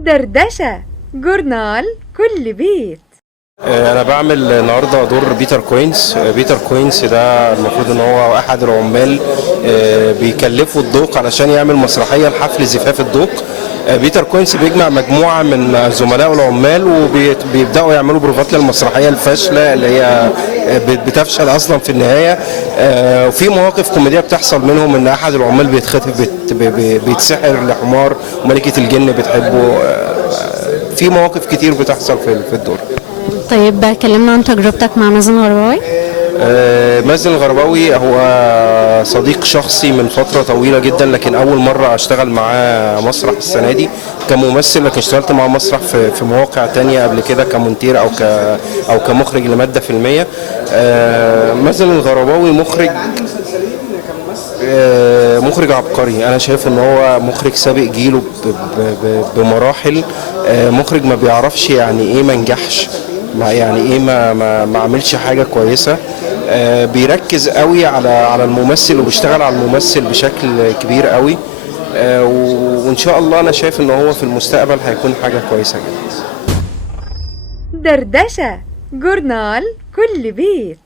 دردشة جورنال كل بيت. انا بعمل النهارده دور بيتر كوينز. بيتر كوينز ده المفروض ان هو احد العمال بيكلفوا الدوق علشان يعمل مسرحيه لحفل زفاف الدوق. بيتر كوينز بيجمع مجموعه من زملاء العمال وبيبداوا يعملوا بروفات للمسرحيه الفاشله اللي هي بتفشل اصلا في النهايه. وفي مواقف كوميديه بتحصل منهم ان احد العمال بيتخطف، بيتسحر لحمار وملكه الجن بتحبه. في مواقف كتير بتحصل في الدور. طيب كلمنا عن تجربتك مع مازن الغرباوي. مازن الغرباوي هو صديق شخصي من فترة طويلة جدا، لكن أول مرة أشتغل معاه مسرح السنة دي كممثل، لكن اشتغلت معاه مسرح في مواقع تانية قبل كده كمونتير أو كمخرج لمادة فيلمية. مازن الغرباوي مخرج عبقري. انا شايف ان هو مخرج سابق جيله بمراحل. مخرج ما بيعرفش يعني ايه ما نجحش، يعني ايه ما عملش حاجه كويسه. بيركز قوي على الممثل وبيشتغل على الممثل بشكل كبير قوي. وان شاء الله انا شايف ان هو في المستقبل هيكون حاجه كويسه جدا. دردشة جورنال كل بيت.